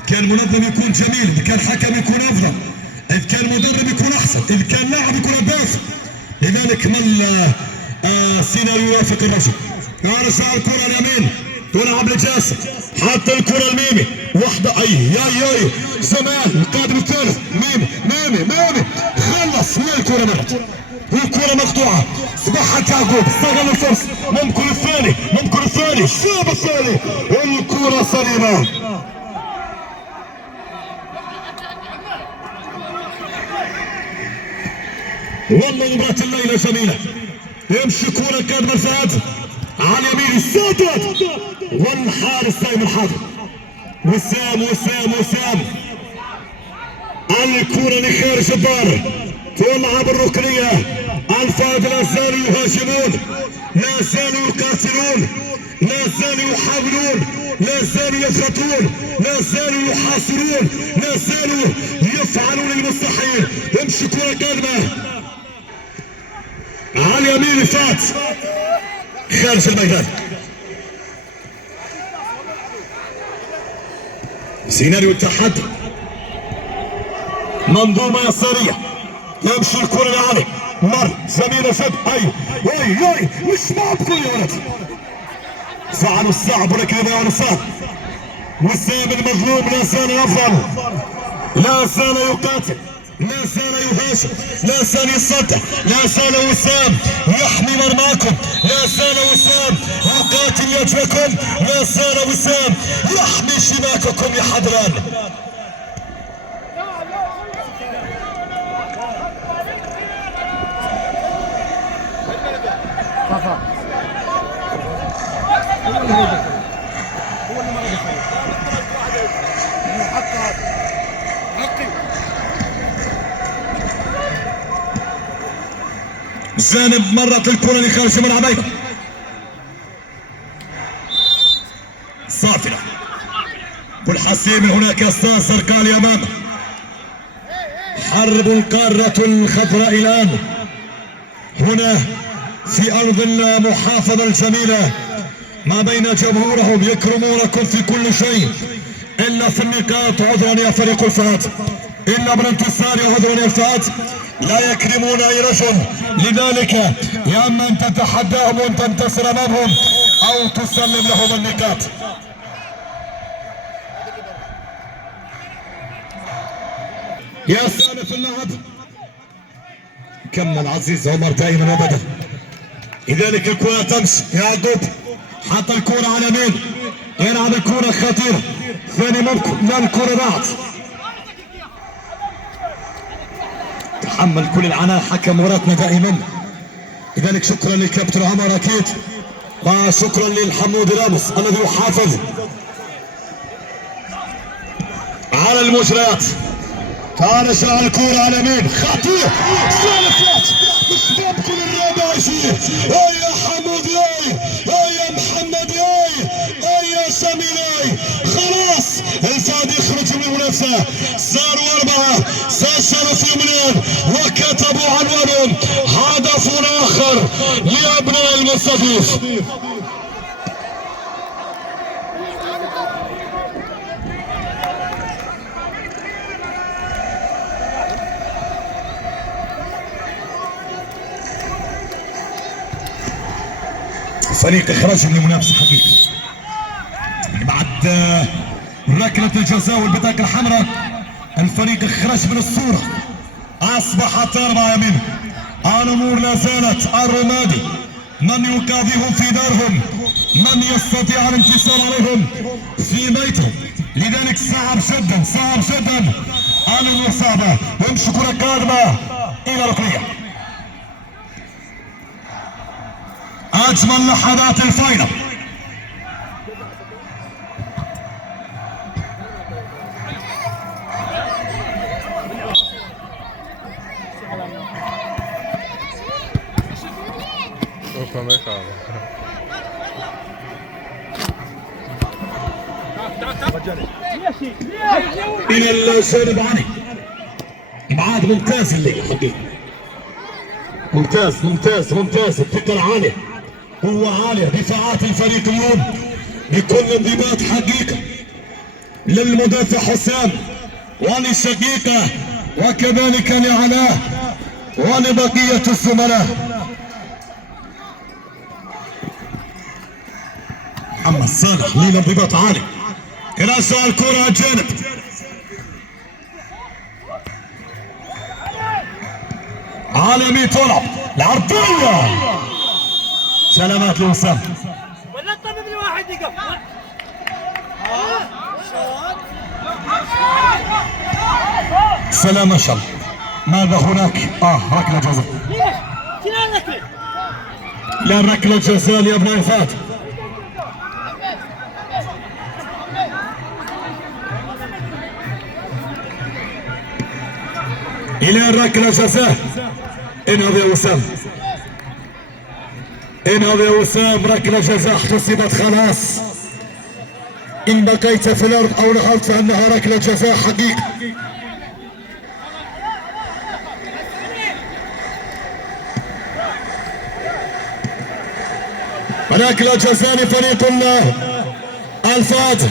كان منظم يكون جميل، اذا كان حكم يكون افضل، اذا كان مدرب يكون احسن، اذا كان لاعب يكون هداف. لذلك مل سيناريو يوافق الرجل. ارجع الكره اليمين تلعب لجاسم حتى الكره الميمي واحده اي زمان القادم الثالث ميمي خلص من الكره مرت والكره مقطوعه صبحت يعقوب استغل الفرصه ممكن الثاني شاب الثاني والكره سليمه. والله مباراة الليلة جميلة. يمشي كرة قادمة الفهد على اليمين السدد والحارس دائما حاضر. وسام الكرة لخارج الدار تلعب الركنية. الفهد لا زالوا يهاجمون لا زالوا يقاتلون لا زالوا يحاولون لا زالوا يضغطون لا زالوا يحاصرون لا زالوا يفعلون المستحيل. يمشي كرة قادمة على اليمين فات خارج الميدان. سيناريو التحدي منظومة يسارية. يمشي الكرة لعلي مر زميله شد اي مش معقول يا ولد. فعلوا الصعب ولكن يا ولد وسام المظلوم لا زال الافضل لا زال يقاتل لا زال يهاجم لا زال يصدع لا زال وسام يحمي مرماكم لا زال وسام يقاتل يجركم لا زال وسام يحمي شباككم يا حضران. جانب مرت الكرة لخارج ملعبيه صافرة والحسيم هناك استاذ زرقالي امامه. حرب القارة الخضراء الان هنا في ارض المحافظة الجميلة ما بين جمهورهم يكرمونكم في كل شيء الا في النقاط. عذرا يا فريق الفهد الا بالانتصار عذرا يا الفهد لا يكرمون اي رجل. لذلك يا اما ان تتحداهم وان تنتصر امامهم او تسلم لهم النقاط. يا سالف اللعب كمل عزيز عمر دائما وابدا. لذلك الكرة تمشي يعقوب حط الكرة على مين يلعب الكرة خطيرة ثاني ممكن لا الكرة ضاعت. تحمل كل العناء حكم مباراتنا دائما. لذلك شكرا للكابتن عمر اكيد وشكرا للحمود راموس الذي يحافظ على المجريات. ترجع الكرة على مين خطير سالفات مش ممكن الرابع يصير. اي يا حمود يا محمد يا سمير خلاص الفهد يخرج من المنافسة. صاروا 4 صاروا 8 وكتبوا عنوانهم هدف اخر لابناء المستضيف. فريق اخرج من المنافسه حقيقي بعد ركلة الجزاء والبطاقة الحمراء. الفريق خرج من الصورة، أصبحت 4 يمين. الأمور لا زالت الرمادي من يقاضيهم في دارهم، من يستطيع الانتصار عليهم في بيتهم. لذلك صعب جدا صعب جدا الأمور صعبة. ويمشي كرة قادمة إلى ركنية. أجمل لحظات الفاينل. إلى الجانب علي. إبعاد ممتاز الليل حقيقي. ممتاز ممتاز ممتاز. الثقة العالية، قوة عالية. دفاعات الفريق اليوم بكل انضباط حقيقي للمدافع حسام ولشقيقه وكذلك لعلاه ولبقية الزملاء. محمد صالح ليلة انضباط عالي. إرسال الكرة على الجانب. عالمي تلعب العرضية. سلامات لوسام. ولا الطبيب الواحد يقف. سلام ما شاء الله. ماذا هناك؟ ركلة جزاء. ليش؟ شنو ركلة؟ لا ركلة جزاء لأبناء فات. إلى ركلة جزاء. انهض يا وسام، انهض يا وسام. ركلة جزاء احتسبت خلاص. إن بقيت في الأرض أو نهضت فإنها ركلة جزاء حقيقي. ركلة جزاء لفريق الفات.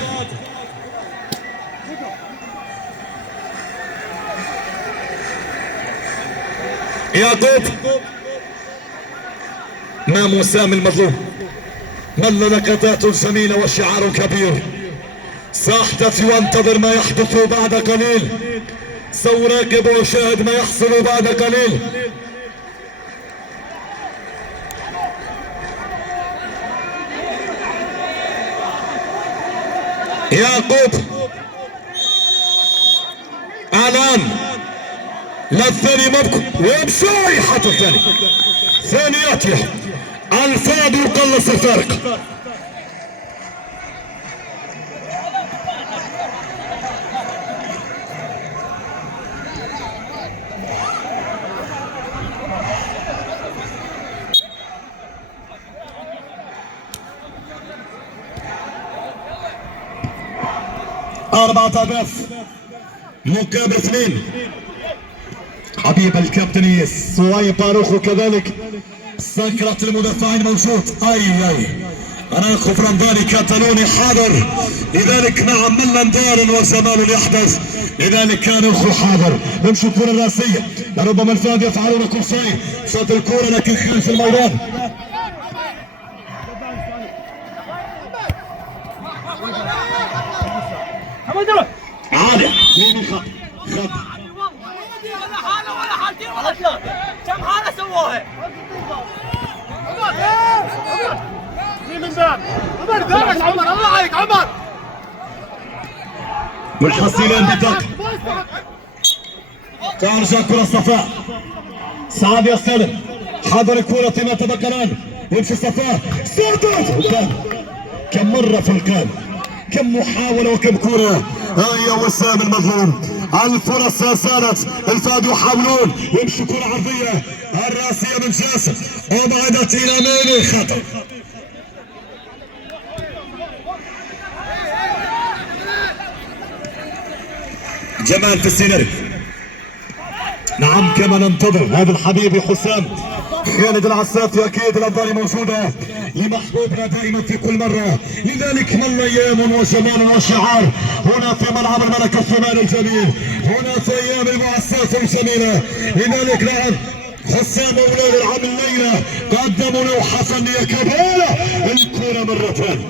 يعقوب امام وسام المظلوم. مل لقطات جميلة وشعار كبير. ساحتفي وانتظر ما يحدث بعد قليل. سأراقب وشاهد ما يحصل بعد قليل. يعقوب الآن للثاني مبكر ويمشي حتى الثاني. ثاني ياتي الفاد يقلص الفارق. أربعة أهداف مقابل 2. حبيب الكابتن صهيب باروخ وكذلك سكرة المدافعين موجود. اي اراخو فرنداني كاتالوني حاضر. لذلك نعم من لندار وزمان يحدث. لذلك كان اخو حاضر. نمشي الكرة الراسية. لربما الفاد يفعلون كل شيء. شاط الكرة لكن خارج الميدان. عالي مين خط ولا حالة ولا حالتين ولا 3. كم حالة سووها؟ مين من ذاك؟ عمر ذاك عمر الله عليك عمر. والحصيلين بالدق. ترجع كرة صفاء. سعد يستلم. حضر الكرة فيما تبقى الآن. يمشي صفاء. صوتك كم مرة في الكام. كم محاولة وكم كرة. يا وسام المظلوم. الفرص سالت. الفاد يحاولون. يمشي كرة عرضية. الراسية من جاسر. وبعدت إلى ميني خطأ. جمال في السيناريو. نعم كما ننتظر هذا الحبيب حسام خالد العسافي. اكيد الانظار موجوده لمحبوبنا دائما في كل مره. لذلك مل ايام وجمال وشعار هنا في ملعب الملك الثماني الجميل. هنا في ايام المعساف الجميله. لذلك نعم حسام اولاد العام الليله قدموا لوحه فنيه كبيره. الكره مره ثانيه.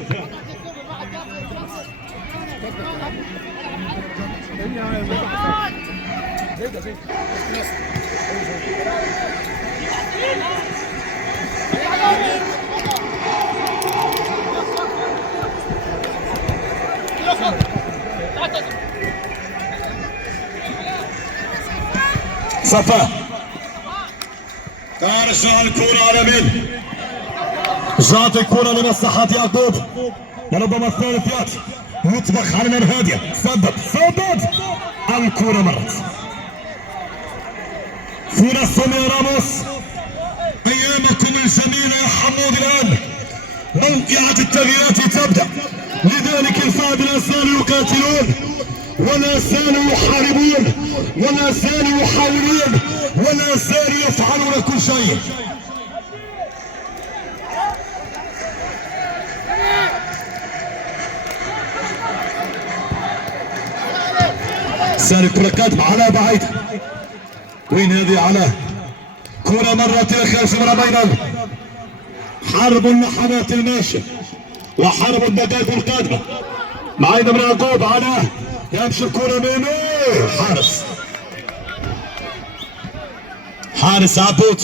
صفا ترجع الكرة على مين؟ جات الكرة لمصلحة يعقوب وربما الثالث ياتي يطبخ على نار هادية. سدد الكرة مرت. فرص يا راموس. ايامكم الجميلة يا حمود. الان موقعة التغييرات تبدأ، لذلك الفهد لا زالوا يقاتلون ولا زالوا يحاربون ولا زالوا يحاولون ولا زالوا يفعلون كل شيء. سالك كرة قادمة على بعيد. وين هذه على كرة مرت إلى خارج الملعب أيضا. حرب اللحظات الماشية وحرب الدقائق القادمة. معايدة من يعقوب على يمشي الكرة منه. حارس عبود.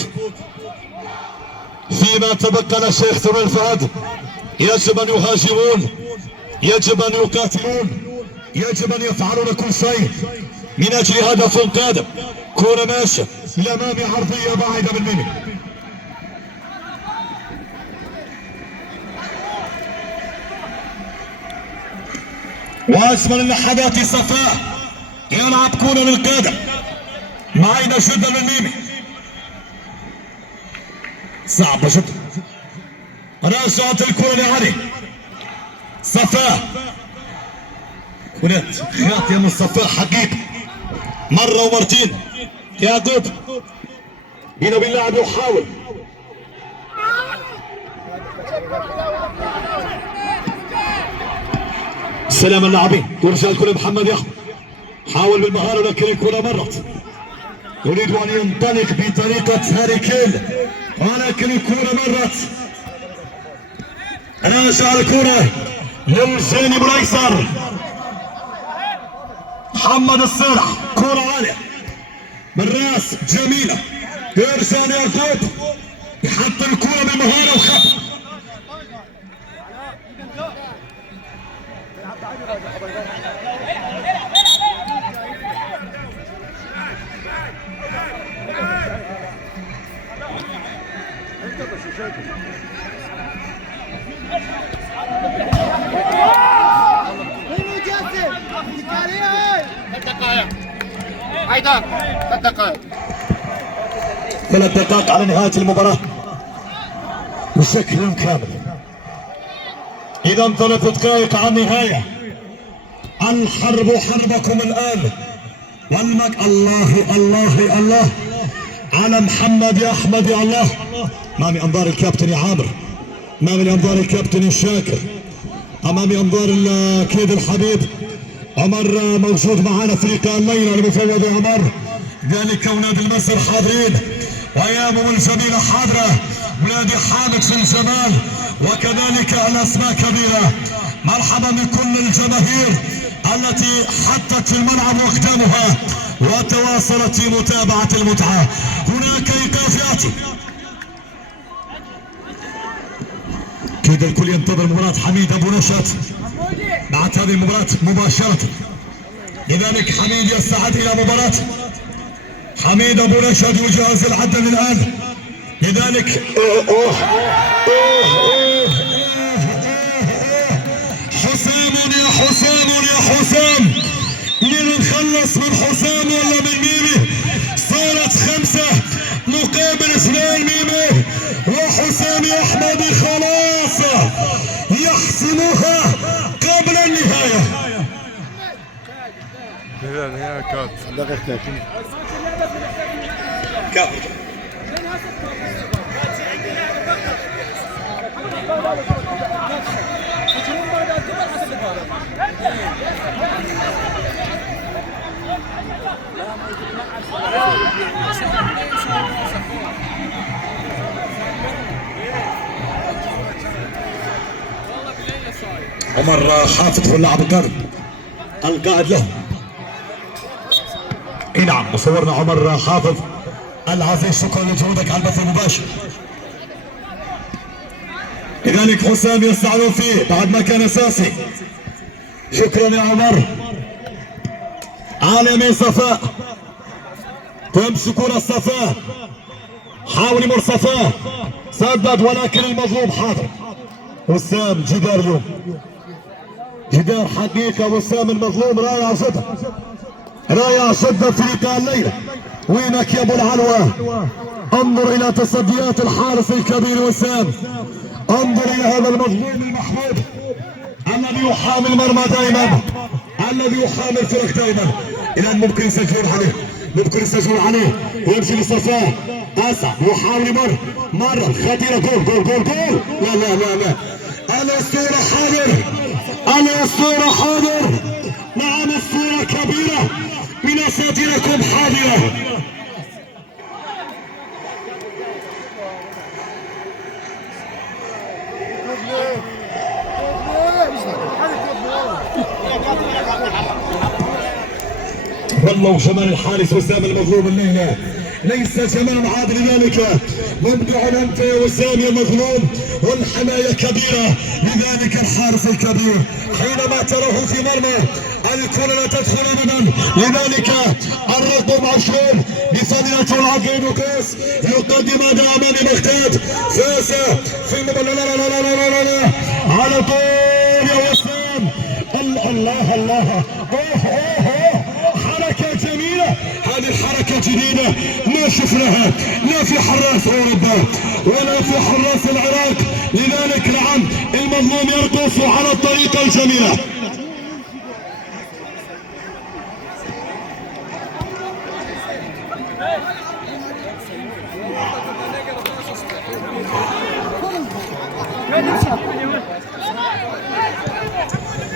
فيما تبقى للشيخ ثمر الفهد يجب أن يهاجمون، يجب أن يقاتلون، يجب أن يفعلون كل شيء من أجل هدف قادم. كرة ماشية الأمام عرضية بعيدة من ميمي. وأجمل اللحظات صفاء يلعب كرة للقادم معينة جدا من ميمي. صعبة جدا. رجعت الكرة لعلي. صفاء هناك خياط يا من صفاء حقيقي مرة ومرتين. يعقوب هنا باللاعب يحاول. سلام اللاعبين. ترجع الكرة محمد يحيى. حاول بالمهارة لكن الكرة مرت. يريد أن ينطلق بطريقة هاري كين ولكن الكرة مرت. راجع الكرة للجانب الأيسر. محمد الصالح كرة عالية بالراس جميلة. يرجع ليعقوب يحط الكرة بالمهارة وخط. حيدر 3 دقائق. 3 دقائق على نهاية المباراة بشكل كامل. إذا 3 دقائق على النهاية. الحرب حربكم الآن. الله الله الله على محمد يا أحمد يا الله. أمامي أنظار الكابتن يا عامر، أمامي أنظار الكابتن الشاكر، أمامي أنظار الأكيد الحبيب عمر موجود معنا في لقاء الليلة المفوض عمر. ذلك أولاد المصر حاضرين وأيامهم الجميلة حاضرة. ولادي حامد في الجمال وكذلك الأسماء كبيرة. مرحبا بكل الجماهير التي حطت في الملعب أقدامها وتواصلت في متابعة المتعة. هناك إيقاف يأتي. كده الكل ينتظر مباراة حميد أبو نشأت بعد هذه المباراة مباشرة. لذلك حميد يستعد إلى مباراة. حميد أبو نشأت يجهز العدل الآن. لذلك حسام يا حسام يا حسام. مين نخلص من حسام ولا من ميمي؟ صارت 5 مقابل 2 ميمي وحسام يا أحمد خلاص يحسموها قبل النهاية. النهاية كات عمر حافظ هو اللاعب القادم. القائد له. اي نعم، مصورنا عمر حافظ العزيز، شكرا لجهودك على البث المباشر. لذلك حسام يستعلون فيه بعد ما كان اساسي. شكرا يا عمر. عالمي صفاء تمشي كرة صفاء، حاول يمر صفاء، سدد ولكن المظلوم حاضر. وسام جدار اليوم، جدار حقيقة. وسام المظلوم رائع جدا، رائع جدا في لقاء الليلة. وينك يا ابو العلوة؟ انظر الى تصديات الحارس الكبير وسام، انظر الى هذا المظلوم المحمود الذي يحامي المرمى دائما، الذي يحامي الفرق دائما. الان ممكن يسجلون عليه، ممكن يسجلون عليه ويمشي لصفاه. اسع يحاول يمر مرة خطيرة. جول جول جول جول. لا لا لا لا، الاسطورة حاضر، الاسطورة حاضر. نعم اسطورة كبيرة من اساطيركم حاضرة. والله جمال الحارس وسام المظلوم الليلة ليس جمال عادل. لذلك مبدع انت يا وسام يا مظلوم، والحماية كبيرة. لذلك الحارس الكبير حينما تراه في مرمى الكرة لا تدخل ابدا. لذلك الرقم 20 بفضيلة العقيد وقيس يقدم اداء امام بغداد. فاز في لا لا لا لا لا لا لا على طول يا وسام. الله الله، حركة جميلة. هذه الحركة جديدة ما شفناها لا في حراس اوروبا ولا في حراس العراق. لذلك نعم المظلوم يرقص على الطريقة الجميلة.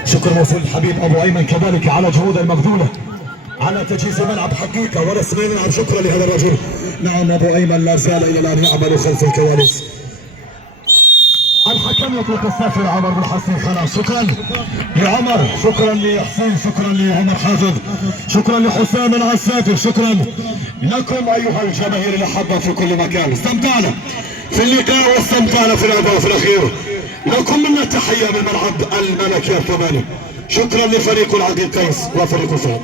شكر موصول الحبيب ابو ايمن كذلك على جهود المبذوله على تجهيز الملعب حقيقه ورسم الملعب. شكرا لهذا الرجل. نعم ابو ايمن لا زال الى الان يعمل خلف الكواليس. الحكم يطلق السافر عمر بن حسين خلاص. شكرا لعمر، شكرا لحسين، شكرا لعمر حافظ، شكرا لحسام العسافر، شكرا لكم ايها الجماهير الاحبه في كل مكان. استمتعنا في اللقاء واستمتعنا في الاداء في الاخير. لكم منا تحيه من ملعب الملكيه الثمانيه. شكرا لفريق العقيد قيس وفريق الفهد.